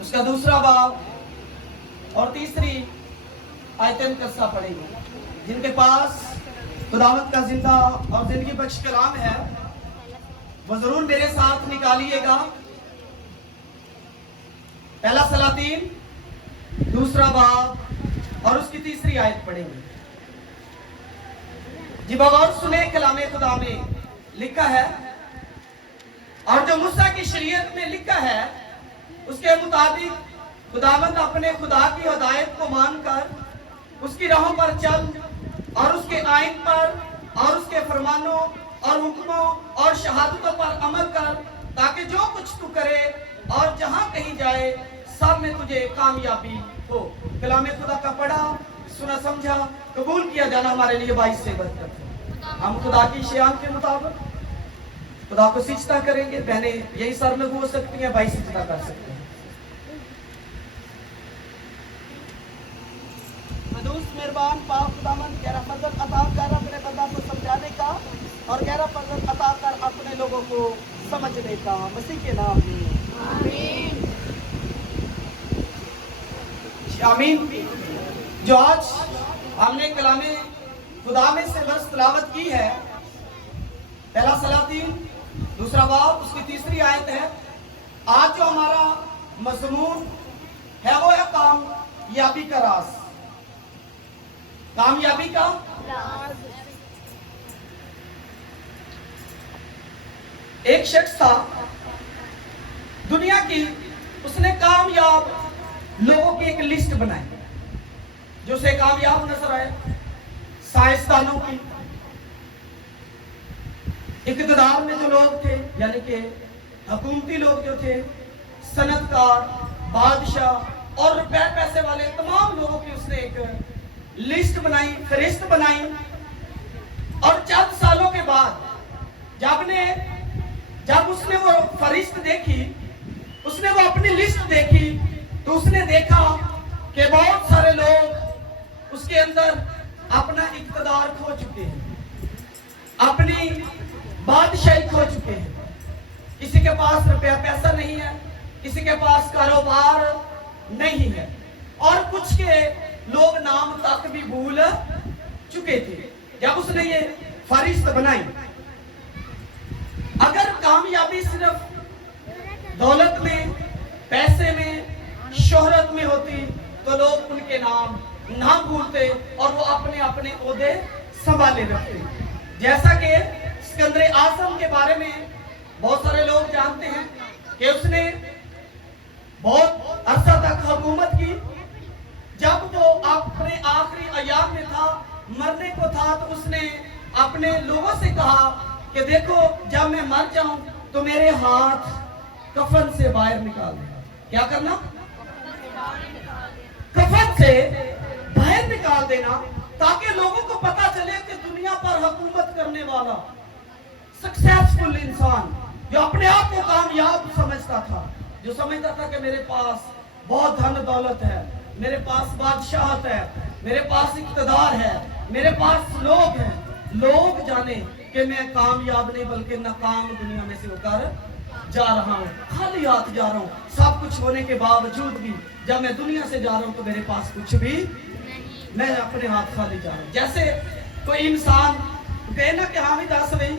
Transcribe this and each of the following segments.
उसका दूसरा बाब और तीसरी आयतन कस्सा पढ़ेंगे। जिनके पास खुदावंद का जिंदा और जिंदगी बख्श कलाम है वो जरूर मेरे साथ निकालिएगा। पहला सलातीन, दूसरा बाब और उसकी तीसरी आयत पढ़ेंगे। जी बगौर सुने कलाम खुदा में लिखा है और जो मूसा की शरीयत में लिखा है उसके मुताबिक खुदावंद अपने खुदा की हदायत को मानकर उसकी राहों पर चल और उसके आइन पर और उसके फरमानों और हुक्मों और शहादतों पर अमल कर, ताकि जो कुछ तू करे और जहां कहीं जाए सब में तुझे कामयाबी हो। कलाम खुदा का पढ़ा, सुना, समझा, कबूल किया जाना हमारे लिए बाइस से बरकत है। हम खुदा की शियान के मुताबिक खुदा को सिजदा करेंगे। बहने यही सर लघु हो सकती हैं, भाई सिजदा कर सकते हैं। दोस्त मेहरबान पाक खुदावंद गहरा फजल अता कर अपने बंदा को समझाने का और गहरा फजल अता कर अपने लोगों को समझने का, मसीह के नाम में आमीन। आमीन। जो आज हमने कलामे खुदा में से बस तिलावत की है, पहला सलातीन, दूसरा बाब, उसकी तीसरी आयत है। आज जो हमारा मजमून है वो है कामयाबी का राज। कामयाबी का राज। एक शख्स था दुनिया की, उसने कामयाब लोगों की एक लिस्ट बनाई जो उसे कामयाब नजर आए। साइंसदानों की, इक़्तिदार में जो लोग थे यानी कि हुकूमती लोग जो थे, सनतकार, बादशाह और रुपए पैसे वाले तमाम लोगों की उसने एक लिस्ट बनाई, फहरिस्त बनाई। और चंद सालों के बाद जब उसने वो फहरिस्त देखी, उसने वो अपनी लिस्ट देखी, तो उसने देखा कि बहुत सारे लोग उसके अंदर अपना इक़्तिदार खो चुके हैं, अपनी बादशाही खो चुके हैं। किसी के पास रुपया पैसा नहीं है, किसी के पास कारोबार नहीं है, और कुछ के लोग नाम तक भी भूल चुके थे। जब उसने ये फहरिस्त बनाई, अगर कामयाबी सिर्फ दौलत में, पैसे में, शोहरत में होती तो लोग उनके नाम ना भूलते और वो अपने अपने ओहदे संभाले रखते। जैसा कि सिकंदर आज़म के बारे में बहुत सारे लोग जानते हैं कि उसने बहुत अरसा तक हुकूमत की। जब वो अपने आखिरी अयाम में था, मरने को था, तो उसने अपने लोगों से कहा कि देखो जब मैं मर जाऊं तो मेरे हाथ कफन से बाहर निकाल देना। क्या करना? कफन से बाहर निकाल देना, ताकि लोगों को पता चले कि दुनिया पर हुकूमत करने वाला सक्सेसफुल इंसान जो अपने आप को कामयाब समझता था, जो समझता था कि मेरे पास बहुत धन दौलत है, मेरे पास बादशाहत है, मेरे पास इक़्तिदार है, मेरे पास लोग हैं, लोग जाने कि मैं कामयाब नहीं बल्कि नाकाम दुनिया में से होकर जा रहा हूँ, खाली हाथ जा रहा हूँ। सब कुछ होने के बावजूद भी जब मैं दुनिया से जा रहा हूँ तो मेरे पास कुछ भी नहीं, मैं अपने हाथ खाली जा रहा हूँ। जैसे कोई इंसान कहे ना कि हाँ भी दस भाई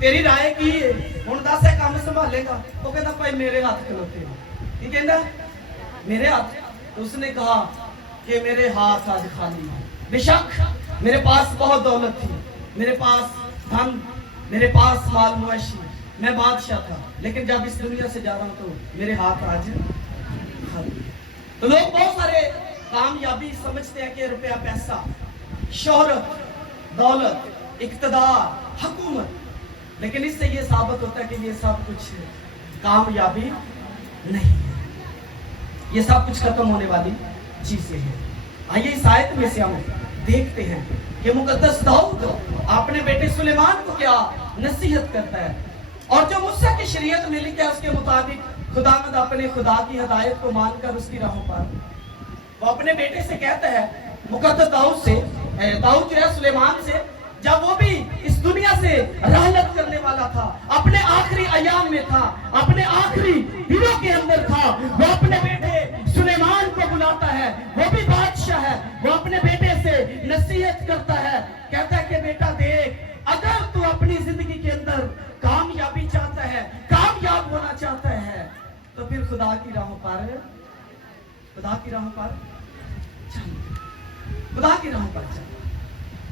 तेरी राय की है, हुण दस है काम संभालेगा, वो कहता भाई मेरे हाथ खलोते हैं। कहता मेरे हाथ? उसने कहा कि मेरे हाथ आज खाली है। बेशक मेरे पास बहुत दौलत थी, मेरे पास धन, मेरे पास माल मुआशी, मैं बादशाह था, लेकिन जब इस दुनिया से जा रहा हूं तो मेरे हाथ आज खाली। तो लोग बहुत सारे कामयाबी समझते हैं कि रुपया पैसा, शोहरत, दौलत, इक़्तिदार, हुकूमत, लेकिन इससे ये साबित होता है कि ये सब कुछ कामयाबी नहीं है, ये सब कुछ खत्म होने वाली चीजें हैं। आइए इस आयत में से हम देखते हैं कि मुकद्दस दाऊद अपने बेटे सुलेमान को क्या नसीहत करता है। और जो मूसा की शरीयत में लिखा है उसके मुताबिक खुदावंद अपने खुदा की हदायत को मानकर उसकी राहों पर वो अपने बेटे से कहता है, मुकद्दस दाऊद से, दाऊद जो है सुलेमान से, जब वो भी इस दुनिया से रहलत करने वाला था, अपने आखिरी अयाम में था, अपने आखिरी दिनों के अंदर था, वो अपने बेटे अपने बेटे से नसीहत करता है, कहता है कि बेटा देख, अगर तू अपनी जिंदगी के अंदर कामयाबी चाहता है, कामयाब होना चाहता है, तो फिर खुदा की राहों पर चल, खुदा की राहों पर चल।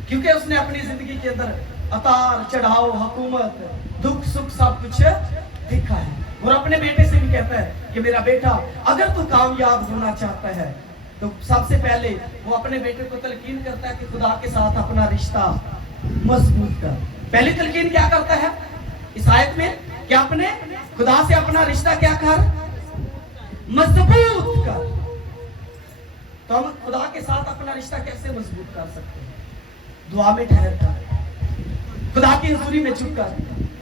क्योंकि उसने अपनी जिंदगी के अंदर उतार चढ़ाव, हुकूमत, दुख सुख सब कुछ देखा है, और अपने बेटे से भी कहता है कि मेरा बेटा अगर तू कामयाब होना चाहता है तो सबसे पहले वो अपने बेटे को तलकीन करता है कि खुदा के साथ अपना रिश्ता मजबूत कर। पहली तलकीन क्या करता है इस आयत में कि अपने खुदा से अपना रिश्ता क्या कर, मजबूत कर। तो हम खुदा के साथ अपना रिश्ता कैसे मजबूत कर सकते हैं? दुआ में ठहर कर, खुदा की हुजूरी में झुक कर,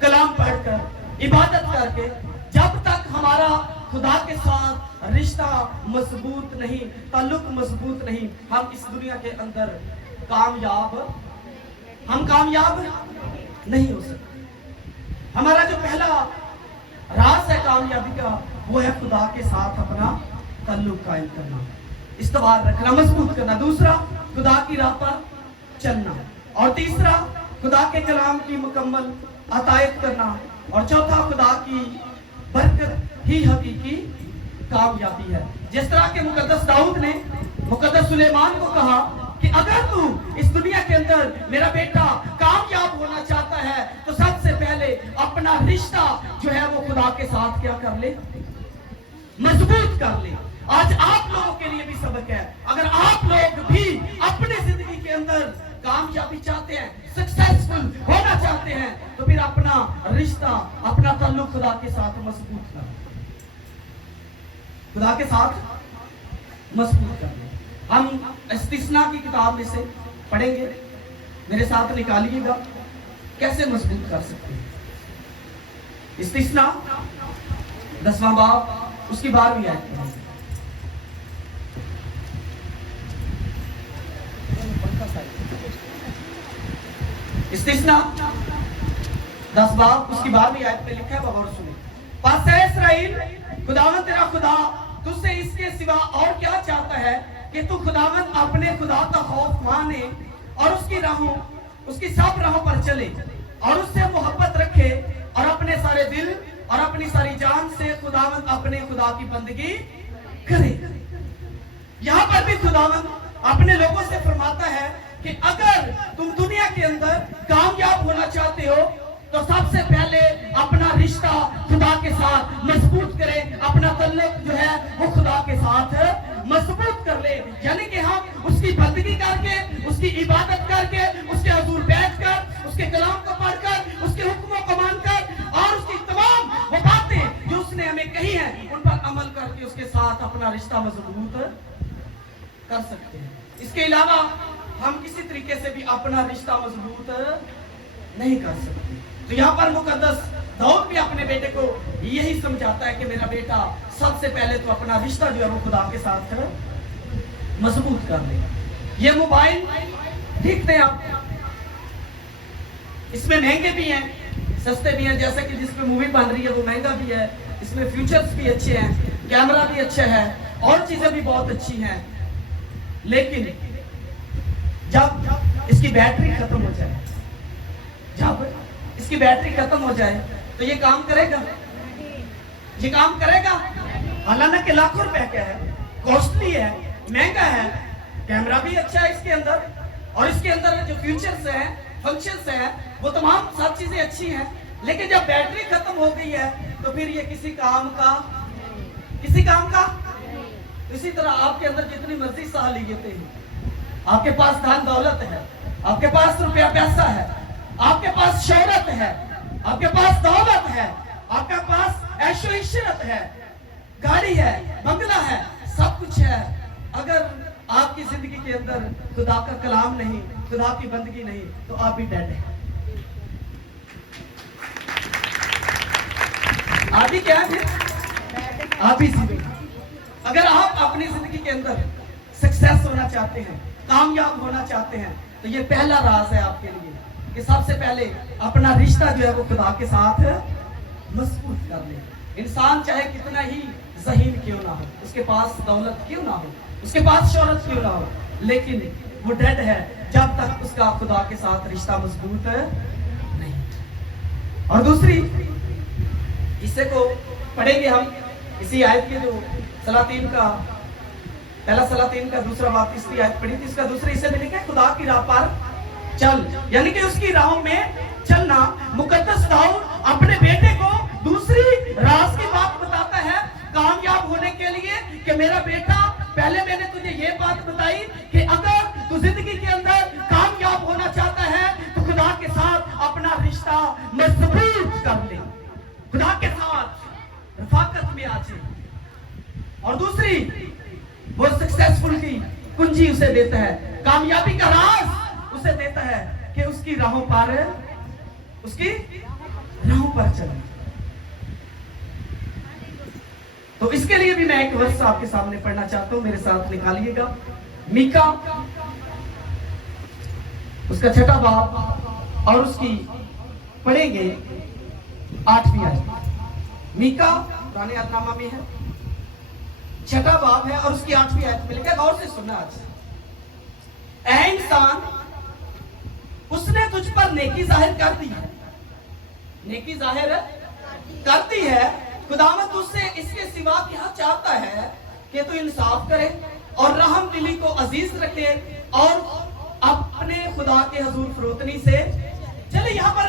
कलाम पढ़कर, इबादत करके, जब तक हमारा खुदा के साथ रिश्ता मजबूत नहीं, ताल्लुक मजबूत नहीं, हम इस दुनिया के अंदर कामयाब नहीं हो सकते। हमारा जो पहला राज है कामयाबी का, वो है खुदा के साथ अपना ताल्लुक कायम करना, इस्तवार रखना, मजबूत करना। दूसरा, खुदा की राह पर चलना, और तीसरा, खुदा के कलाम की मुकम्मल अतायत करना, और चौथा, खुदा की बरकत ही हकीकी कामयाबी है। जिस तरह के मुकद्दस दाऊद ने मुकद्दस सुलेमान को कहा कि अगर तू इस दुनिया के अंदर मेरा बेटा कामयाब होना चाहता है तो सबसे पहले अपना रिश्ता जो है वो खुदा के साथ क्या कर ले, मजबूत कर ले। आज आप लोगों के लिए भी सबक है, अगर आप लोग भी अपनी जिंदगी के अंदर कामयाबी चाहते हैं, सक्सेसफुल होना चाहते हैं, तो फिर अपना रिश्ता, अपना ताल्लुक खुदा के साथ मजबूत कर, खुदा के साथ मजबूत कर ले। हम इस्तिस्ना की किताब में से पढ़ेंगे, मेरे साथ निकालिएगा कैसे मजबूत कर सकते हैं। इस्तिस्ना 10वां बाब उसकी 12वीं आयत। इस्तिस्ना 10 बाब उसकी 12वीं आयत में लिखा है, बाबा और सुने। पास है इस्राएल, खुदावंद तेरा खुदा तुझसे इसके सिवा और क्या चाहता है कि तू खुदावंद अपने खुदा का खौफ माने और उसकी राहों, उसकी सब राहों पर चले और उससे मोहब्बत रखे और अपने सारे दिल और अपनी सारी जान से खुदावंद अपने खुदा की बंदगी करे। यहाँ पर भी खुदावंद अपने लोगों से फरमाता है कि अगर तुम दुनिया के अंदर कामयाब होना चाहते हो तो सबसे पहले अपना रिश्ता खुदा के साथ मजबूत करें, अपना ताल्लुक जो है वो खुदा के साथ मजबूत कर ले। यानी कि हम उसकी बंदगी करके, उसकी इबादत करके, उसके हुजूर बैठकर, उसके कलाम को पढ़कर, उसके हुक्मों को मानकर और उसकी तमाम वो बातें जो उसने हमें कही हैं उन पर अमल करके उसके साथ अपना रिश्ता मजबूत कर सकते हैं। इसके अलावा हम किसी तरीके से भी अपना रिश्ता मजबूत नहीं कर सकते। तो यहाँ पर मुकद्दस दाऊद भी अपने बेटे को यही समझाता है कि मेरा बेटा सबसे पहले तो अपना रिश्ता जो है वो खुदा के साथ मजबूत कर ले। ये मोबाइल देखते हैं आप, इसमें महंगे भी हैं, सस्ते भी हैं, जैसे कि जिसपे मूवी बन रही है वो महंगा भी है, इसमें फीचर्स भी अच्छे हैं, कैमरा भी अच्छा है और चीजें भी बहुत अच्छी हैं। लेकिन जब इसकी बैटरी खत्म हो जाए, जब इसकी बैटरी खत्म हो जाए तो ये काम करेगा? ये काम करेगा? हालांकि लाखों रुपए का है, कॉस्टली है, महंगा है, कैमरा भी अच्छा है इसके अंदर और इसके अंदर जो फीचर्स हैं, फंक्शंस हैं, वो तमाम सब चीजें अच्छी हैं, लेकिन जब बैटरी खत्म हो गई है तो फिर ये किसी काम का इसी तरह आपके अंदर जितनी मर्जी सहूलियतें हैं, आपके पास धन दौलत है, आपके पास रुपया पैसा है, आपके पास शोहरत है, आपके पास दौलत है, आपके पास ऐशो इशरत है, गाड़ी है, बंगला है, सब कुछ है, अगर आपकी जिंदगी के अंदर खुदा का कलाम नहीं, खुदा की बंदगी नहीं, तो आप भी डेड है। आप भी क्या है? आप भी जिंदगी। अगर आप अपनी जिंदगी के अंदर सक्सेस होना चाहते हैं, कामयाब होना चाहते हैं, तो ये पहला राज है आपके लिए कि सबसे पहले अपना रिश्ता जो है वो खुदा के साथ मजबूत कर ले। इंसान चाहे कितना ही ज़हीन क्यों ना हो, उसके पास दौलत क्यों ना हो, उसके पास शोहरत क्यों ना हो, लेकिन वो डेड है जब तक उसका खुदा के साथ रिश्ता मजबूत नहीं। और दूसरी हिस्से को पढ़ेंगे हम इसी आयत के जो सलातीन का पहला सलातीन का दूसरा बाब तीसरी आयत पढ़ी थी, इसका दूसरे हिस्से में लिखा है खुदा की राह पर चल, यानी कि उसकी राहों में चलना। मुकद्दस दाऊद अपने बेटे को दूसरी राज की बात बताता है कामयाब होने के लिए कि मेरा बेटा, पहले मैंने तुझे ये बात बताई कि अगर तू जिंदगी के अंदर कामयाब होना चाहता है तो खुदा के साथ अपना रिश्ता मजबूत कर ले, खुदा के साथ रफाकत में आ जाए। और दूसरी वो सक्सेसफुल की कुंजी उसे देता है, कामयाबी का राज उसे देता है कि उसकी राहों पर चलना। तो इसके लिए भी मैं एक वर्ष आपके सामने पढ़ना चाहता हूं, मेरे साथ निकालिएगा। मीका उसका 6वां बाब और उसकी पढ़ेंगे 8वीं आयत। मीका पुराने यादनामा में है, 6वां बाब है और उसकी 8वीं आयत में लिखा है, गौर से सुनना आज। ऐ इंसान, उसने तुझ पर नेकी जाहिर कर दी है, नेकी जाहिर कर दी है। खुदावंद तुझसे इसके सिवा क्या चाहता है कि तू इंसाफ करे और रहम दिली को अजीज रखे और अपने खुदा के हुजूर फरोतनी से चले। यहाँ पर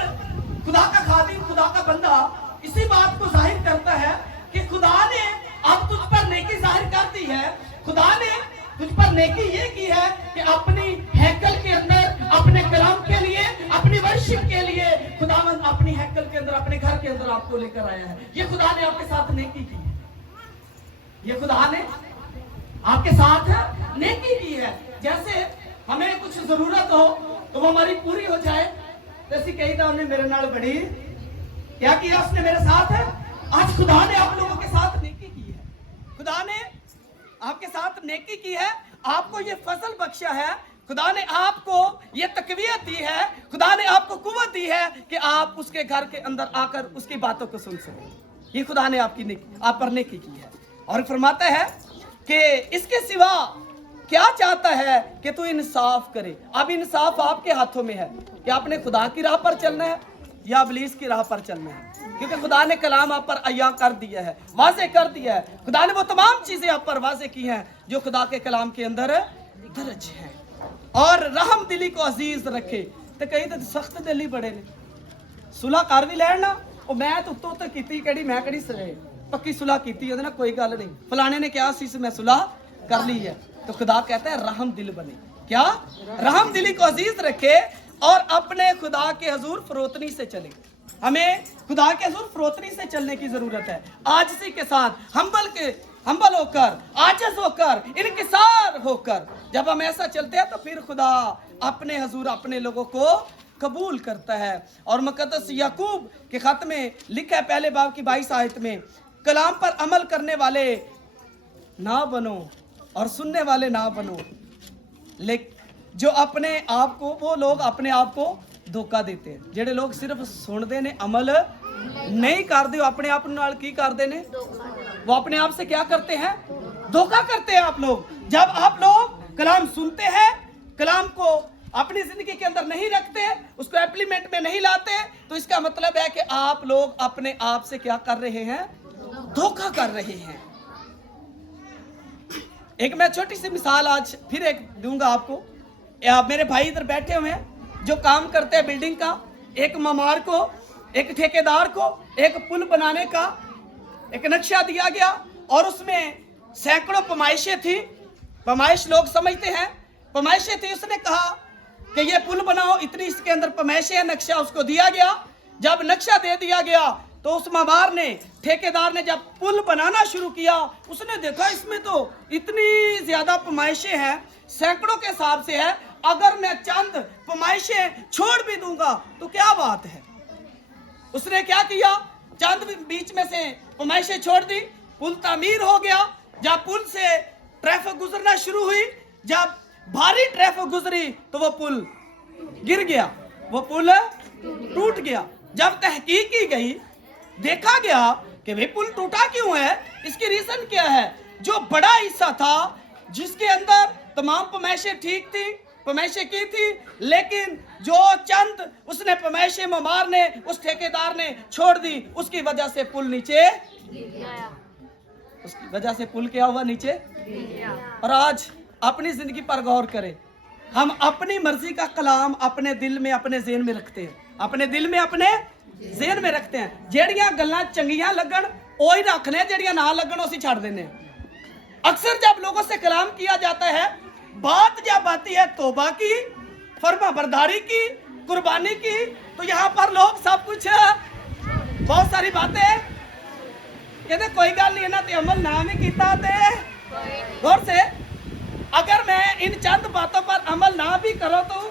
खुदा का खादिम, खुदा का बंदा इसी बात को जाहिर करता है कि खुदा ने अब तुझ पर नेकी जाहिर कर दी है। खुदा ने तुझ पर नेकी ये की है कि अपनी हैकल के अंदर, अपने कलाम के लिए, अपनी वर्शिप के लिए खुदावंद अपनी हैकल के अंदर, अपने घर के अंदर आपको लेकर आया है। ये खुदा ने आपके साथ नेकी की है, ये खुदा ने आपके साथ नेकी की है। जैसे हमें कुछ जरूरत हो तो वो हमारी पूरी हो जाए, जैसे कही था उन्हें मेरे नाल बड़ी क्या किया उसने मेरे साथ है। आज खुदा ने आप लोगों के साथ नेकी की है, खुदा ने आपके साथ नेकी की है, आपको ये फजल बख्शा है, खुदा ने आपको ये तकवीयत दी है, खुदा ने आपको कुव्वत दी है कि आप उसके घर के अंदर आकर उसकी बातों को सुन सकें। ये खुदा ने आपकी नेकी, आप पर नेकी की है। और फरमाता है कि इसके सिवा क्या चाहता है कि तू इंसाफ करे। अब इंसाफ आपके हाथों में है कि आपने खुदा की राह पर चलना है या इब्लीस की राह पर चलना है, क्योंकि खुदा ने कलाम आप पर अया कर दिया है, वाज़े कर दिया है। खुदा ने वो तमाम चीजें आप पर वाज़े की हैं जो खुदा के कलाम के अंदर दर्ज है। और रहम दिली को अजीज रखे। तो कई तो सख्त दिली बड़े ने, सुलह कर भी लैन ना, और मैं तो उत्तों तो कीती कड़ी, मैं कड़ी पक्की सुलह कीती है ना, कोई गल नहीं, फलाने ने क्या सी मैं सुलह कर ली है। तो खुदा कहता है रहम दिल बने, क्या रहम दिली को अजीज रखे और अपने खुदा के हुजूर फरोतनी से चले। हमें खुदा के हुजूर फरोतनी से चलने की जरूरत है, आजिज़ी के साथ, हम्बल होकर, आजिज़ होकर, इनकिसार होकर। जब हम ऐसा चलते हैं तो फिर खुदा अपने हुजूर अपने लोगों को कबूल करता है। और मुकद्दस याकूब के खत में लिखा है पहले बाब की 22 आयत में, कलाम पर अमल करने वाले ना बनो और सुनने वाले ना बनो, लेकिन जो अपने आप को, वो लोग अपने आप को धोखा देते हैं। जेडे लोग सिर्फ सुनते ने, अमल नहीं करते, अपने आप नाल की करते ने, वो अपने आप से क्या करते हैं, धोखा करते हैं। आप लोग, जब आप लोग कलाम सुनते हैं, कलाम को अपनी जिंदगी के अंदर नहीं रखते, उसको एप्लीमेंट में नहीं लाते, तो इसका मतलब है कि आप लोग अपने आप से क्या कर रहे हैं, धोखा कर रहे हैं। एक मैं छोटी सी मिसाल आज फिर एक दूंगा आपको। मेरे भाई इधर बैठे हुए हैं जो काम करते हैं बिल्डिंग का, एक ममार को, एक ठेकेदार को एक पुल बनाने का एक नक्शा दिया गया और उसमें सैकड़ों पमाइशें थी। पमाइश लोग समझते हैं, पमाइशें थी। उसने कहा कि ये पुल बनाओ, इतनी इसके अंदर पमाइशें हैं। नक्शा उसको दिया गया। जब नक्शा दे दिया गया तो उस ममार ने, ठेकेदार ने जब पुल बनाना शुरू किया, उसने देखा इसमें तो इतनी ज्यादा पमाइशें हैं, सैकड़ों के हिसाब से है, अगर मैं चंद पमाइशें छोड़ भी दूंगा तो क्या बात है। उसने क्या किया, चंद बीच में से पमाइशें छोड़ दी, पुल तामीर हो गया। जब पुल से ट्रैफिक गुजरना शुरू हुई, जब भारी ट्रैफिक गुजरी तो वो पुल गिर गया, वो पुल टूट गया। जब तहकीक की गई, देखा गया कि भाई पुल टूटा क्यों है, इसकी रीजन क्या है। जो बड़ा हिस्सा था जिसके अंदर तमाम पमैशें ठीक थी, पमैशें की थी, लेकिन जो चंद उसने पमैशें ममार ने, उस ठेकेदार ने छोड़ दी, उसकी वजह से पुल नीचे, उसकी वजह से पुल क्या हुआ, नीचे। और आज अपनी जिंदगी पर गौर करें, हम अपनी मर्जी का कलाम अपने दिल में, अपने ज़हन में रखते हैं, अपने दिल में, अपने ज़हन में रखते हैं। जेड़ियां गल्लां चंगियां लगन ओही रखने, जेड़ियां ना लगन उसी छाड़ देने। अक्सर जब लोगों से कलाम किया जाता है, बात जब आती है तौबा की, फर्मा बरदारी की, कुर्बानी की, तो यहाँ पर लोग सब कुछ, बहुत सारी बातें कहते कोई गल नहीं, इन्होंने अमल ना भी किया। गौर से, अगर मैं इन चंद बातों पर अमल ना भी करो तो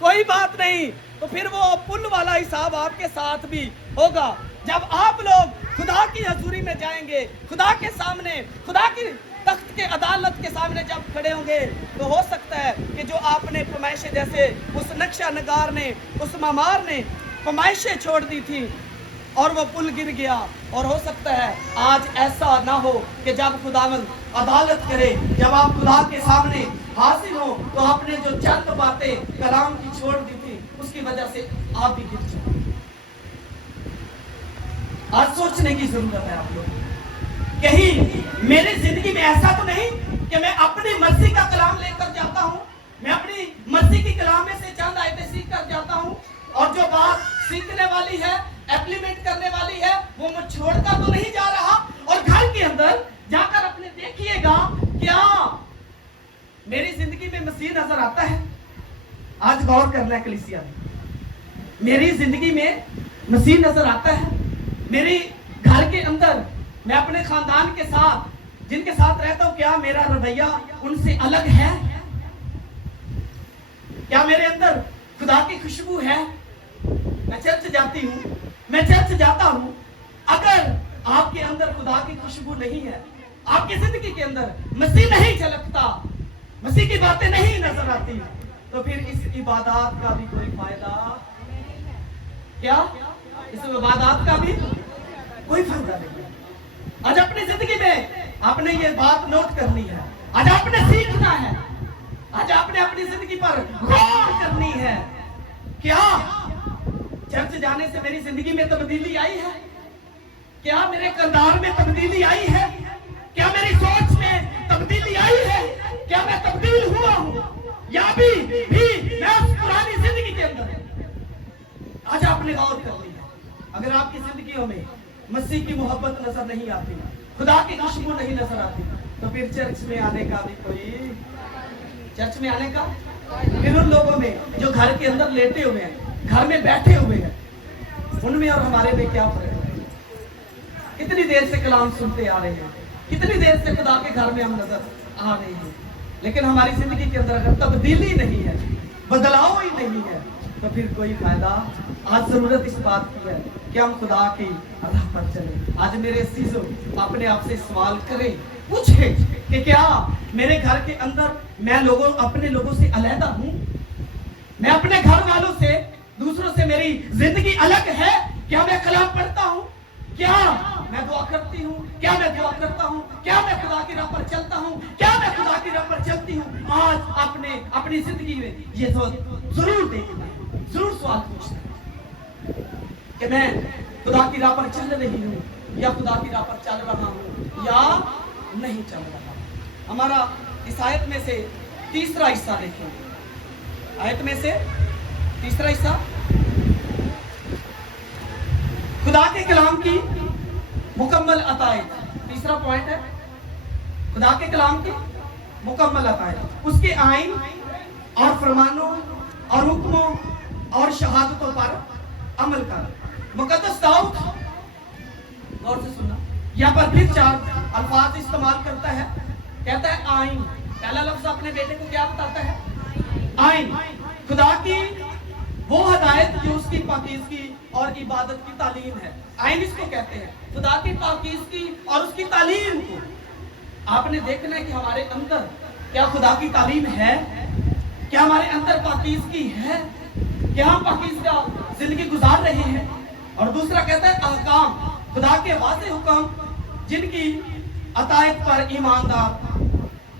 कोई बात नहीं, तो फिर वो पुल वाला हिसाब आपके साथ भी होगा। जब आप लोग खुदा की हजूरी में जाएंगे, खुदा के सामने, खुदा की तख्त के अदालत के सामने जब खड़े होंगे, तो हो सकता है कि जो आपने फरमाइशें, जैसे उस नक्शा नगार ने, उस मामार ने फरमाइशें छोड़ दी थी और वो पुल गिर गया, और हो सकता है आज ऐसा ना हो कि जब खुदावंद अदालत करे, जब आप खुदा के सामने हाजिर हो, तो आपने जो चंद बातें कलाम की छोड़ दी थी, उसकी वजह से आप भी गिर जाओ। आज सोचने की जरूरत है आप लोग, कहीं मेरी जिंदगी में ऐसा तो नहीं कि मैं अपनी मर्जी का कलाम लेकर जाता हूं, मैं अपनी मर्जी की कलाम में से चंद आयतें सीख कर जाता हूं, और जो बात सीखने वाली है, एप्लीमेंट करने वाली है, वो मैं छोड़कर तो नहीं जा रहा। और घर के अंदर जाकर अपने देखिएगा, क्या मेरी जिंदगी में मसीह नजर आता है? आज गौर करना है कलीसिया में, मेरी जिंदगी में मसीह नजर आता है? मेरी घर के अंदर, मैं अपने खानदान के साथ, जिनके साथ रहता हूं, क्या मेरा रवैया उनसे अलग है? क्या मेरे अंदर खुदा की खुशबू है? मैं चर्च जाती हूं, मैं चर्च जाता हूं, अगर आपके अंदर खुदा की खुशबू नहीं है, आपकी जिंदगी के अंदर मसीह नहीं झलकता, मसीह की बातें नहीं नजर आती, तो फिर इस इबादत का भी कोई फायदा, क्या इस इबादत का भी कोई फायदा नहीं। आज अपनी जिंदगी में आपने ये बात नोट करनी है, आज आपने सीखना है, आज आपने अपनी जिंदगी पर गौर करनी है। क्या चर्च जाने से मेरी जिंदगी में तब्दीली आई है? क्या मेरे किरदार में तब्दीली आई है? क्या मेरी सोच में तब्दीली आई है? क्या मैं तब्दील हुआ हूं, या भी मैं उस पुरानी जिंदगी के अंदर? आज आपने गौर करनी है। अगर आपकी जिंदगियों में मसीह की मोहब्बत नजर नहीं आती, खुदा की खुशबू नहीं नजर आती, तो फिर चर्च में आने का भी कोई, चर्च में आने का, फिर उन लोगों में जो घर के अंदर लेटे हुए हैं, घर में बैठे हुए हैं, उनमें और हमारे में क्या फर्क है? कितनी देर से कलाम सुनते आ रहे हैं, कितनी देर से खुदा के घर में हम नजर आ रहे हैं, लेकिन हमारी जिंदगी के अंदर अगर तब्दीली नहीं है, बदलाव ही नहीं है, तो फिर कोई फायदा। आज जरूरत इस बात की है कि हम खुदा की राह पर चलें। आज मेरे अजीजों, अपने आप से सवाल करें, पूछें कि क्या मेरे घर के अंदर मैं अपने लोगों से अलग हूं? मैं अपने घर वालों से, दूसरों से मेरी जिंदगी अलग है? क्या मैं कलाम पढ़ता हूं? क्या मैं दुआ करती हूँ? क्या मैं दुआ करता हूँ? क्या मैं खुदा की राह पर चलता हूँ? क्या मैं खुदा की राह पर चलती हूँ? आज अपनी जिंदगी में ये तो जरूर देखना, जरूर सवाल पूछना कि मैं खुदा की राह पर चल रही हूँ, या खुदा की राह पर चल रहा हूँ, या नहीं चल रहा। हमारा इस आयत में से तीसरा हिस्सा देखेंगे। आयत में से तीसरा हिस्सा, खुदा के कलाम की मुकम्मल अतायत। तीसरा पॉइंट है खुदा के कलाम की मुकम्मल अतायत, उसके आइन और फरमानों और हुक्मों और शहादतों पर अमल कर। मुकद्दस दाऊद, गौर से सुनना, यहाँ पर फिर 4 अल्फाज इस्तेमाल करता है, कहता है आइन। पहला लफ्ज अपने बेटे को क्या बताता है? आइन। खुदा की वो हदायत जो उसकी पाकीज़गी और इबादत की तालीम है, आइन इसको कहते हैं। खुदा की पाकीज़गी और उसकी तालीम को आपने देखना है कि हमारे अंदर क्या खुदा की तालीम है? क्या हमारे अंदर पाकीज़गी है? क्या हम पाकीज़गा जिंदगी गुजार रहे हैं? और दूसरा कहता है अहकाम, खुदा के वाज़े हुक्म जिनकी अतायत पर ईमानदार,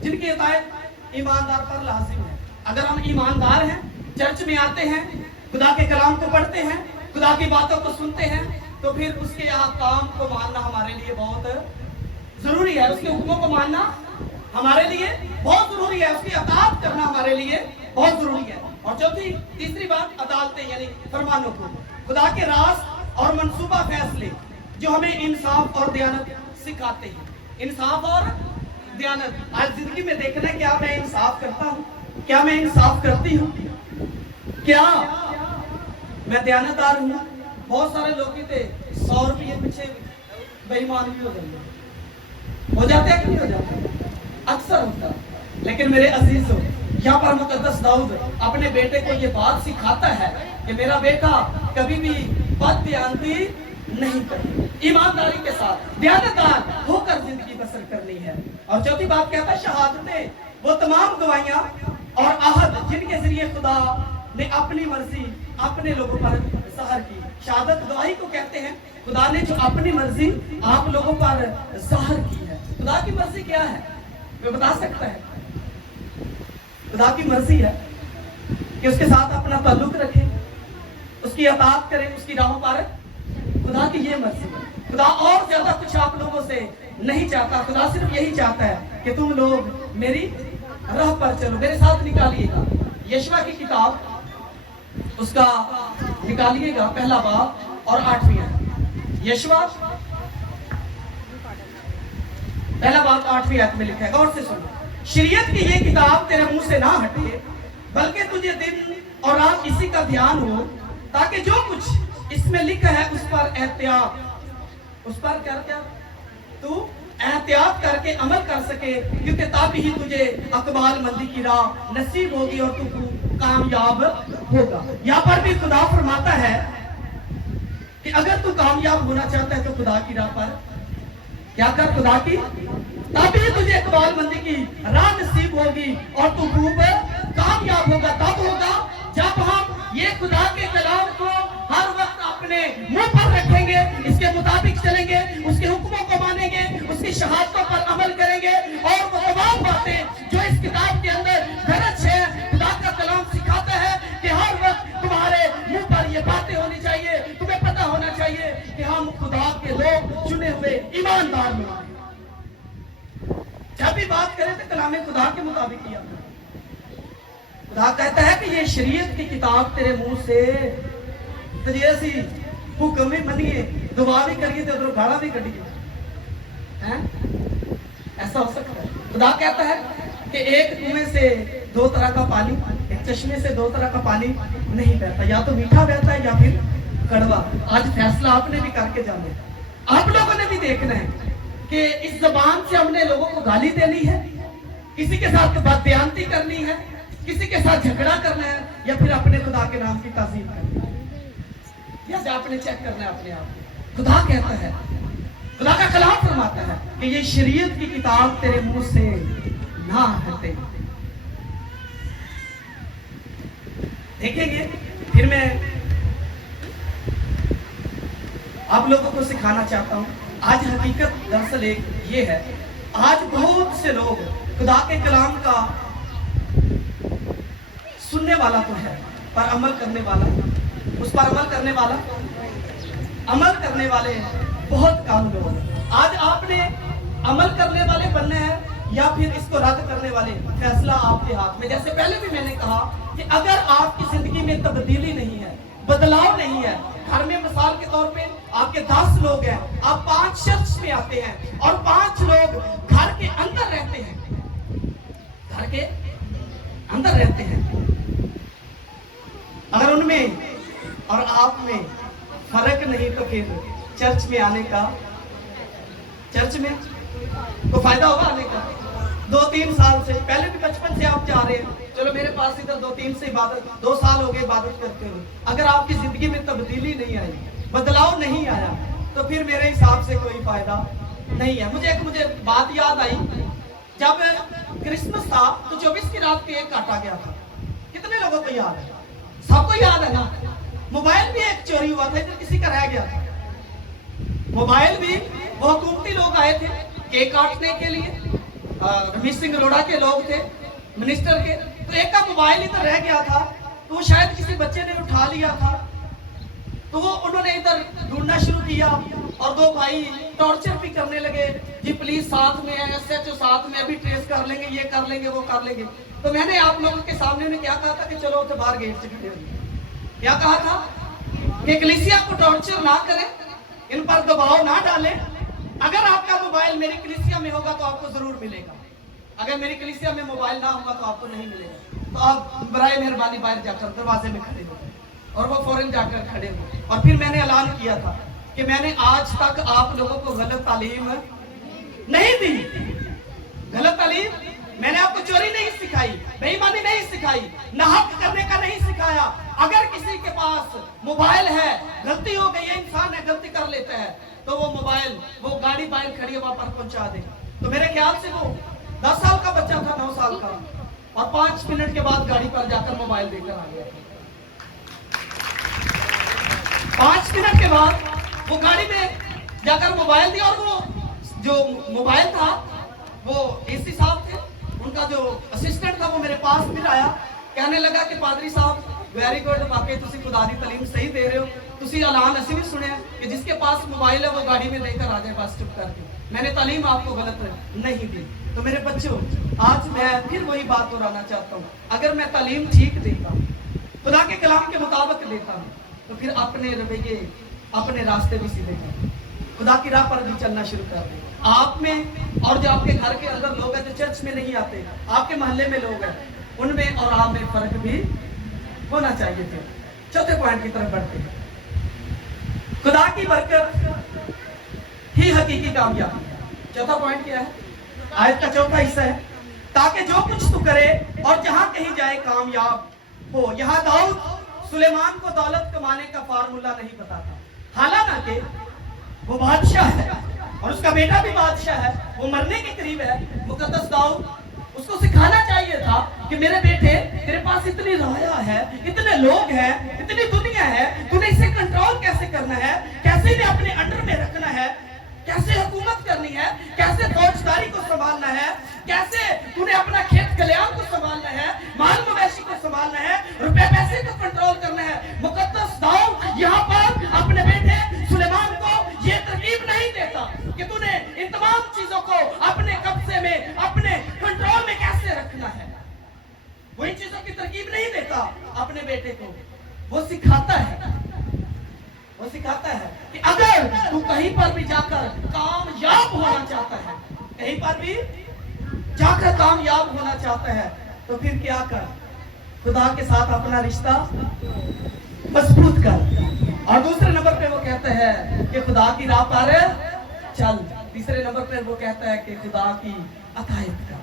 जिनकी अतायत ईमानदार पर लाजिम है। अगर हम ईमानदार हैं, चर्च में आते हैं, खुदा के कलाम को पढ़ते हैं, खुदा की बातों को सुनते हैं, तो फिर उसके अहकाम को मानना हमारे लिए बहुत जरूरी है। उसके हुक्मों को मानना हमारे लिए बहुत जरूरी है। उसकी अताअत करना हमारे लिए बहुत जरूरी है। और चौथी तीसरी बात, अदालतें यानी फरमानों को, खुदा के राज और मनसूबा फैसले जो हमें इंसाफ और दयानत सिखाते हैं। इंसाफ और दयानत, आज जिंदगी में देखना है, क्या मैं इंसाफ करता हूँ, क्या मैं इंसाफ करती हूँ, क्या मैं दयानतदार हूँ। बहुत सारे लोग थे 100 रुपये पीछे बेईमान भी हो जाते हैं कि नहीं हो जाते, अक्सर होता है। लेकिन मेरे अजीजों, यहाँ पर मुकद्दस दाऊद अपने बेटे को ये बात सिखाता है कि मेरा बेटा कभी भी बददयानती नहीं करनी, ईमानदारी के साथ दयानतदार होकर जिंदगी बसर करनी है। और चौथी बात कहता है, शहादतें वो तमाम गवाहियां और आहद जिनके जरिए खुदा ने अपनी मर्जी अपने लोगों पर ज़ाहिर की। शहादत गवाही को कहते हैं, खुदा ने जो अपनी मर्जी आप लोगों पर ज़ाहिर की है। खुदा की मर्जी क्या है, कोई बता सकता है? खुदा की मर्जी है कि उसके साथ अपना ताल्लुक रखें, उसकी अताअत करें, उसकी राहों पर। खुदा की ये मर्जी है। खुदा और ज्यादा कुछ आप लोगों से नहीं चाहता। खुदा सिर्फ यही चाहता है कि तुम लोग मेरी राह पर चलो। मेरे साथ निकालिएगा यशवा की किताब, उसका निकालिएगा पहला बाब और 8वीं आयत। यशवा पहला बाब 8वीं आयत में लिखा है, गौर से सुनो। शरीयत की ये किताब तेरे मुंह से ना हटे, बल्कि तुझे दिन और रात इसी का ध्यान हो, ताकि जो कुछ इसमें लिखा है उस पर एहतियात, उस पर क्या तू एहतियात करके अमल कर सके, क्योंकि तब ही तुझे अकबाल मंदी की राह नसीब होगी और तू कामयाब होगा। यहाँ पर भी खुदा फरमाता है कि अगर तू कामयाब होना चाहता है तो खुदा की राह पर क्या कर, खुदा की, तभी तुझे इकबाल मंदी की राह नसीब होगी और तू खूब कामयाब होगा। तब होगा जब हम ये खुदा के कलाम को हर वक्त अपने मुंह पर रखेंगे, इसके मुताबिक चलेंगे, उसके हुक्मों को मानेंगे, उसकी शहादतों पर अमल करेंगे, और वो तमाम बातें जो इस किताब के अंदर दर्ज है। खुदा का कलाम सिखाता है कि हर वक्त तुम्हारे मुंह पर ये बातें होनी चाहिए, तुम्हें पता होना चाहिए कि हम खुदा के लोग, चुने हुए ईमानदार लोग। जब भी बात करें तो कलाम खुदा के मुताबिक किया। खुदा कहता है कि ये शरीयत की किताब तेरे मुंह से, तो जैसी हुक्म भी मनिए, दुआ भी करिए तो उधर गाड़ा भी कटिए, हैं? ऐसा हो सकता है? खुदा कहता है कि एक कुएं से 2 तरह का पानी, एक चश्मे से 2 तरह का पानी नहीं बहता, या तो मीठा बहता है या फिर कड़वा। आज फैसला आपने भी करके जाना है, आप लोगों ने भी देखना है कि इस जबान से हमने लोगों को गाली देनी है, किसी के साथ बददयानती करनी है, किसी के साथ झगड़ा करना है, या फिर अपने खुदा के नाम की ताज़ीम करनी है। जैसे आपने चेक करना है अपने आप को। खुदा कहता है, खुदा का कलाम फरमाता है कि ये शरीयत की किताब तेरे मुंह से ना हटे। देखेंगे फिर मैं आप लोगों को सिखाना चाहता हूं। आज हकीकत दरअसल एक ये है, आज बहुत से लोग खुदा के कलाम का सुनने वाला तो है, पर अमल करने वाला, उस पर अमल करने वाला, अमल करने वाले बहुत कम लोग। आज आपने अमल करने वाले बनना है या फिर इसको रद्द करने वाले, फैसला आपके हाथ में। जैसे पहले भी मैंने कहा कि अगर आपकी जिंदगी में तब्दीली नहीं है, बदलाव नहीं है, घर में मिसाल के तौर पे आपके 10 लोग हैं, आप 5 शख्स में आते हैं और 5 लोग घर के अंदर रहते हैं, घर के अंदर रहते हैं, अगर उनमें और आप में फर्क नहीं तो फिर चर्च में आने का, चर्च में तो फायदा होगा आने का। 2-3 साल से, पहले भी बचपन से आप जा रहे हैं, चलो मेरे पास इधर 2-3 से इबादत, 2 साल हो गए इबादत करते हुए, अगर आपकी जिंदगी में तब्दीली नहीं आई, बदलाव नहीं आया, तो फिर मेरे हिसाब से कोई फायदा नहीं है। मुझे बात याद आई, जब क्रिसमस था तो 24 की रात केक काटा गया था। कितने लोगों को याद है? सबको याद है ना? मोबाइल भी एक चोरी हुआ था, इधर किसी का रह गया था मोबाइल भी। वो हुकूमती लोग आए थे केक काटने के लिए, रमेश सिंह अरोड़ा के लोग थे, मिनिस्टर के, तो एक का मोबाइल इधर रह गया था, तो वो शायद किसी बच्चे ने उठा लिया था, तो वो उन्होंने इधर ढूंढना शुरू किया और दो भाई टॉर्चर भी करने लगे, जी पुलिस साथ में है, एसएचओ साथ में, अभी ट्रेस कर लेंगे, ये कर लेंगे, वो कर लेंगे। तो मैंने आप लोगों के सामने उन्हें क्या कहा था कि चलो तो बाहर गेट से खड़े हो, क्या कहा था कि कलीसिया को टॉर्चर ना करें, इन पर दबाव ना डालें, अगर आपका मोबाइल मेरी कलीसिया में होगा तो आपको जरूर मिलेगा, अगर मेरी कलीसिया में मोबाइल ना होगा तो आपको नहीं मिलेगा। तो आप बराए मेहरबानी बाहर जाकर दरवाजे में खड़े हो, और वो फौरन जाकर खड़े हो। और फिर मैंने ऐलान किया था कि मैंने आज तक आप लोगों को गलत तालीम नहीं दी, गलत तालीम मैंने आपको चोरी नहीं सिखाई, बेईमानी नहीं सिखाई, नाहक करने का नहीं सिखाया। अगर किसी के पास मोबाइल है, गलती हो गई है, इंसान है, गलती कर लेता है, तो वो मोबाइल, वो गाड़ी बाहर खड़ी है वहां पर पहुंचा दे। तो मेरे ख्याल से वो 10 साल का बच्चा था, 9 साल का, और 5 मिनट के बाद गाड़ी पर जाकर मोबाइल देकर आ गया। 5 मिनट के बाद वो गाड़ी में जाकर मोबाइल दिया, और वो जो मोबाइल था वो एसी साहब थे, उनका जो असिस्टेंट था वो मेरे पास फिर आया, कहने लगा कि पादरी साहब वेरी गुड, वाकई तुसी खुदा दी तालीम सही दे रहे हो, तुसी ऐलान असी भी सुने कि जिसके पास मोबाइल है वो गाड़ी में लेकर आ जाए बस चुप करके, मैंने तालीम आपको गलत नहीं दी। तो मेरे बच्चों, आज मैं फिर वही बात दोहराना चाहता हूँ, अगर मैं तालीम ठीक देता हूँ, खुदा के कलाम के मुताबिक देता हूँ, तो फिर अपने रवैये, अपने रास्ते भी सीधे कर, खुदा की राह पर भी चलना शुरू कर दे। आप में और जो आपके घर के अंदर लोग हैं, जो चर्च में नहीं आते, आपके मोहल्ले में लोग हैं, उनमें और आप में फर्क भी होना चाहिए थे। चौथे पॉइंट की तरफ बढ़ते हैं, खुदा की बरकत ही हकीकी कामयाबी। चौथा पॉइंट क्या है? आयत का चौथा हिस्सा है, ताकि जो कुछ तू करे और जहां कहीं जाए कामयाब हो। यहां दाऊद सुलेमान को दौलत कमाने का फार्मूला नहीं बताता, हालांकि वो बादशाह है और उसका बेटा भी बादशाह है, वो मरने के करीब है। मुकद्दस दाऊद, उसको सिखाना चाहिए था कि मेरे बेटे, तेरे पास इतनी राया है, इतने लोग हैं, इतनी दुनिया है, तूने इसे कंट्रोल कैसे करना है, कैसे इन्हें अपने अंडर में रखना है, कैसे हुकूमत करनी है, कैसे फौजदारी को संभालना है, कैसे तूने अपना खेत खलियान को संभालना है, माल मवेशी को संभालना है, रुपए पैसे को कंट्रोल करना है। मुकद्दस दाऊद यहाँ पर अपने बेटे सुलेमान को ये तरकीब नहीं देता कि तूने इन तमाम चीजों को अपने कब्जे में, अपने कंट्रोल में कैसे रखना है, वो इन चीजों की तरकीब नहीं देता अपने बेटे को। वो सिखाता है, वो सिखाता है कि अगर तू कहीं पर भी जाकर कामयाब होना चाहता है, कहीं पर भी जाकर कामयाब होना चाहता है, तो फिर क्या कर, खुदा के साथ अपना रिश्ता मजबूत कर। और दूसरे नंबर पे वो कहता है कि खुदा की राह पर चल। तीसरे नंबर पे वो कहता है कि खुदा की अतायत कर।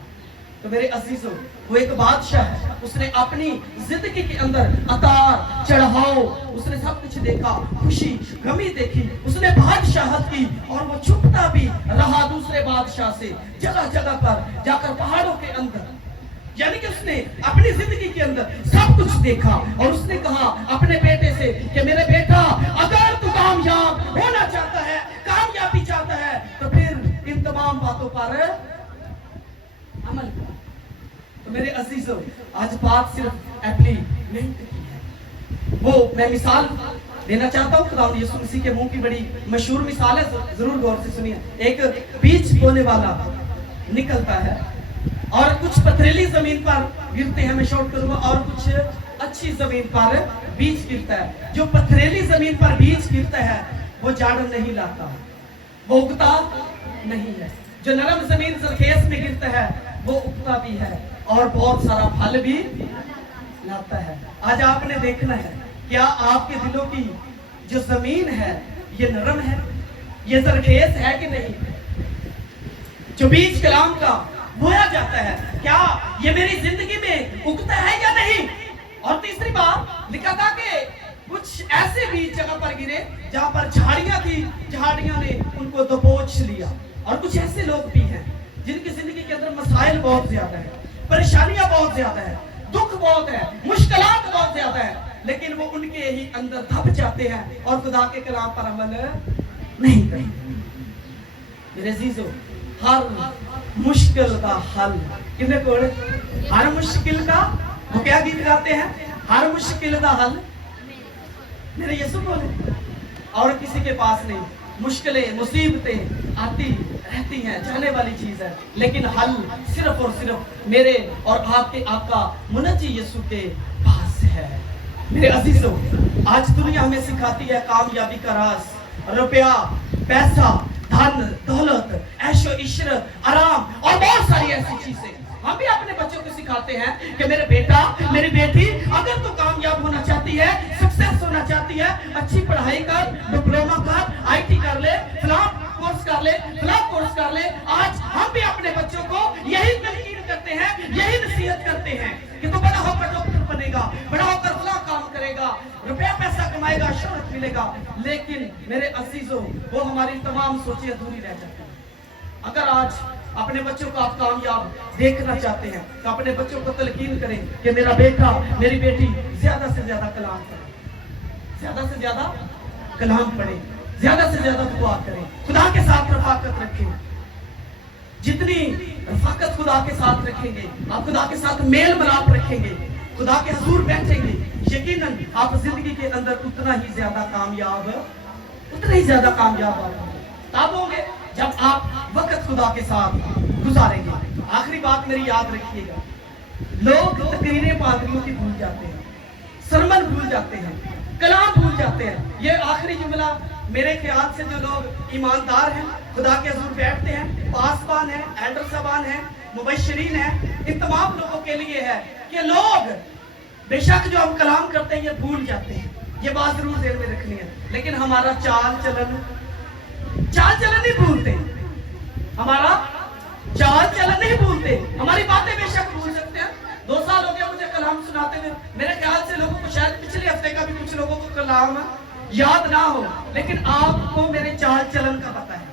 तो मेरे अजीजों, वो एक बादशाह है, उसने अपनी जिंदगी के अंदर अतार चढ़ाओ, उसने सब कुछ देखा, खुशी गमी देखी, उसने बादशाहत की, और वो छुपता भी रहा दूसरे बादशाह से, जगह जगह पर जाकर पहाड़ों के अंदर, यानी कि उसने अपनी जिंदगी के अंदर सब कुछ देखा। और उसने कहा अपने बेटे से कि मेरे बेटा, अगर तू कामयाब होना चाहता है, कामयाबी चाहता है, तो फिर इन तमाम बातों पर अमल कर। तो मेरे अजीजों, आज बात सिर्फ एप्लीमेंट की है। वो मैं मिसाल देना चाहता हूँ, खुदा यीशु मसीह के मुंह की बड़ी मशहूर मिसाल है, जरूर गौर से सुनिए। एक बीज बोने वाला निकलता है और कुछ पथरीली जमीन पर गिरते हैं, मैं शॉर्ट करूंगा, और कुछ अच्छी जमीन पर बीज गिरता है। जो पथरीली जमीन पर बीज गिरता है वो जड़ नहीं लाता, वो उगता नहीं है। जो नरम जमीन जरखेज में गिरता है वो उगता भी है और बहुत सारा फल भी लाता है। आज आपने देखना है, क्या आपके दिलों की जो जमीन है ये नरम है, ये जरखेज है कि नहीं? जो बीज कलाम का बोया जाता है, क्या ये मेरी जिंदगी में उगता है या नहीं? और तीसरी बात लिखा था कि कुछ ऐसे बीज जगह पर गिरे जहां पर झाड़ियां थी, झाड़ियां ने उनको दबोच लिया। और कुछ ऐसे लोग भी हैं जिनकी जिंदगी के अंदर मसाइल बहुत ज्यादा है, परेशानियां बहुत ज्यादा है, दुख बहुत है, मुश्किलात बहुत ज्यादा है, लेकिन वो उनके ही अंदर दब जाते हैं और खुदा के कलाम पर अमल नहीं करते। मेरे अजीजों, हर मुश्किल का हल किन्ने कोल हर मुश्किल का, वो क्या गीत गाते हैं, हर मुश्किल का हल मेरे यीशु बोले, और किसी के पास नहीं। मुश्किलें मुसीबतें आती रहती हैं, जाने वाली चीज है, लेकिन हल सिर्फ और सिर्फ मेरे और आपके आका मुनज्जी यीशु के पास है। मेरे अजीजों, आज दुनिया हमें सिखाती है कामयाबी का राज, रुपया, पैसा, धन दौलत, ऐशो इशरत, आराम और बहुत सारी ऐसी चीजें। हम भी अपने बच्चों को सिखाते हैं कि मेरे बेटा, मेरी बेटी, अगर तू कामयाब होना चाहती है, सक्सेस होना चाहती है, अच्छी पढ़ाई कर, डिप्लोमा कर, आईटी कर ले, फलां कोर्स कर ले, फलां कोर्स कर ले। आज हम भी अपने बच्चों को यही तलकीन करते हैं, यही नसीहत करते हैं कि तू बड़ा होकर डॉक्टर बनेगा, बड़ा होकर फलां काम करेगा, रुपया पैसा कमाएगा, शोहरत मिलेगा। लेकिन मेरे अजीजों, वो हमारी तमाम सोचें अधूरी रह जाती हैं। अगर आज अपने बच्चों को आप कामयाब देखना चाहते हैं तो अपने बच्चों को तलकीन करें कि मेरा बेटा, मेरी बेटी ज्यादा से ज्यादा कलाम पढ़े, ज्यादा से ज्यादा कलाम पढ़े, ज्यादा से ज्यादा दुआ करें, खुदा के साथ रफाकत रखें। जितनी रफाकत खुदा के साथ रखेंगे, आप खुदा के साथ मेल मिलाप रखेंगे, खुदा के हुजूर बैठेंगे, यकीनन आप जिंदगी के अंदर उतना ही ज्यादा कामयाब तब होंगे जब आप वक्त खुदा के साथ गुजारेंगे। आखिरी बात मेरी याद रखिएगा, लोग तकरीरें पादरियों की भूल जाते हैं, सरमन भूल जाते हैं, कलाम भूल जाते हैं। ये आखिरी जुमला मेरे ख्याल से जो लोग ईमानदार हैं, खुदा के हुजूर बैठते हैं, पासबान हैं, एल्डर साहबान हैं, मुबशरीन हैं, इन तमाम लोगों के लिए है कि लोग बेशक जो हम कलाम करते हैं ये भूल जाते हैं। ये बात जरूर ध्यान में रखनी है, लेकिन हमारा चाल चलन नहीं भूलते, हमारा चाल चलन नहीं भूलते, हमारी बातें बेशक भूल सकते हैं। 2 साल हो गया मुझे कलाम सुनाते हुए, मेरे ख्याल से लोगों को शायद पिछले हफ्ते का भी कुछ लोगों को कलाम याद ना हो, लेकिन आपको मेरे चाल चलन का पता है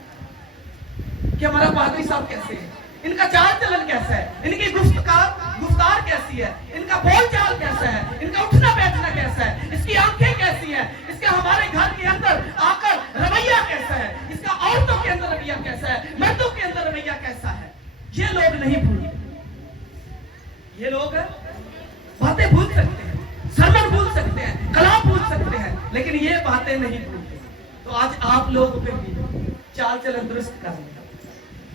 कि हमारा पादरी साहब कैसे है, इनका चाल चलन कैसा है, इनकी गुफ्तार कैसी है, इनका बोल चाल कैसा है, इनका उठना बैठना कैसा है, इसकी आंखें कैसी है, इसका हमारे घर के अंदर आकर रवैया कैसा है, इसका औरतों के अंदर रवैया कैसा है, मर्दों के अंदर रवैया कैसा है। ये लोग नहीं भूलते, ये लोग बातें भूल सकते हैं, सरमन भूल सकते हैं, कलाम भूल सकते हैं, लेकिन ये बातें नहीं भूलते। तो आज आप लोग पे भी चाल चलन दुरुस्त कर लेगा,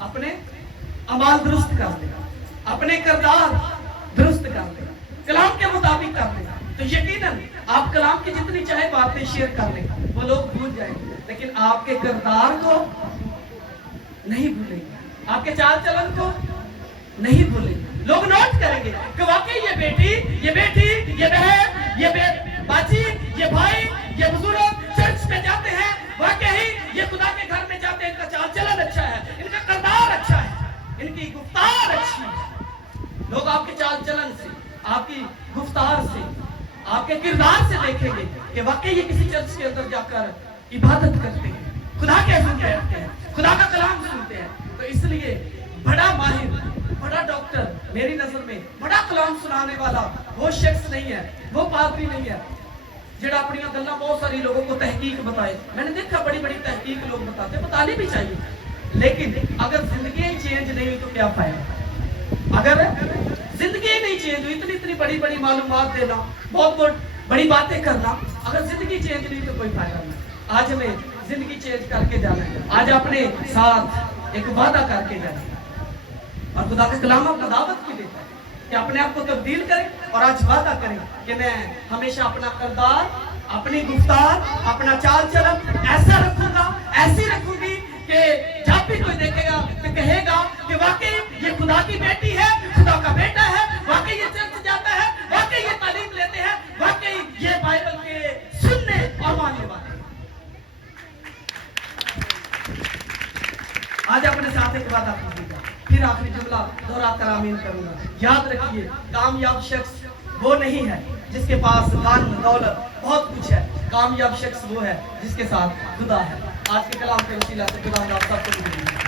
अपने अमाल दुरुस्त कर देगा, अपने किरदार दुरुस्त कर देगा, कलाम के मुताबिक कर देगा, तो यकीनन आप कलाम की जितनी चाहे बातें शेयर कर लेगा, वो लोग भूल जाएंगे, लेकिन आपके किरदार को नहीं भूलेंगे, आपके चाल चलन को नहीं भूलेंगे। लोग नोट करेंगे कि वाकई ये बेटी, ये बहन, ये बाची, ये भाई, ये बुजुर्ग चर्च में जाते हैं, वाकई ये खुदा के घर में जाते हैं, इनका चाल चलन अच्छा है, इनका किरदार अच्छा है, इनकी गुफ्तार अच्छी है। लोग आपके चाल चलन से, आपकी गुफ्तार से, आपके किरदार से देखेंगे कि वाकई ये किसी चर्च के अंदर जाकर इबादत करते हैं, खुदा के हुजूर बैठते हैं, खुदा का कलाम सुनते हैं। तो इसलिए बड़ा माहिर, बड़ा डॉक्टर मेरी नजर में बड़ा कलाम सुनाने वाला वो शख्स नहीं है, वो पादरी नहीं है जेड़ा अपनी गल्लां बहुत सारी लोगों को तहकीक बताए। मैंने देखा बड़ी बड़ी तहकीक लोग बताते, बतानी भी चाहिए, लेकिन अगर जिंदगी चेंज नहीं हुई तो क्या फायदा। अगर जिंदगी नहीं चेंज हुई, इतनी बड़ी बड़ी मालूमात देना, बहुत बड़ी बातें करना, अगर जिंदगी चेंज नहीं तो कोई फायदा नहीं। आज हमें जिंदगी चेंज करके जाना है, आज अपने साथ एक वादा करके जाना है, और खुदा का कलाम आपको दावत भी देता है कि अपने आप को तब्दील करें और आज वादा करें कि मैं हमेशा अपना किरदार, अपनी गुफ्तार, अपना चाल चलन ऐसा रखूंगा, ऐसी रखूंगी कि जब भी कोई देखेगा तो कहेगा कि वाकई ये खुदा की बेटी है, खुदा का बेटा है, वाकई ये चर्च जाता है, वाकई ये तालीम लेते हैं, वाकई ये बाइबल के सुनने और मानने वाले। आज अपने साथ एक वादा कीजिएगा, फिर आखिरी जुमला दोहराकर आमीन करूंगा। याद रखिए, कामयाब शख्स वो नहीं है जिसके पास धन दौलत बहुत कुछ है, कामयाब शख्स वो है जिसके साथ खुदा है। आज के कलाम के वसीला से खुदा आप सबको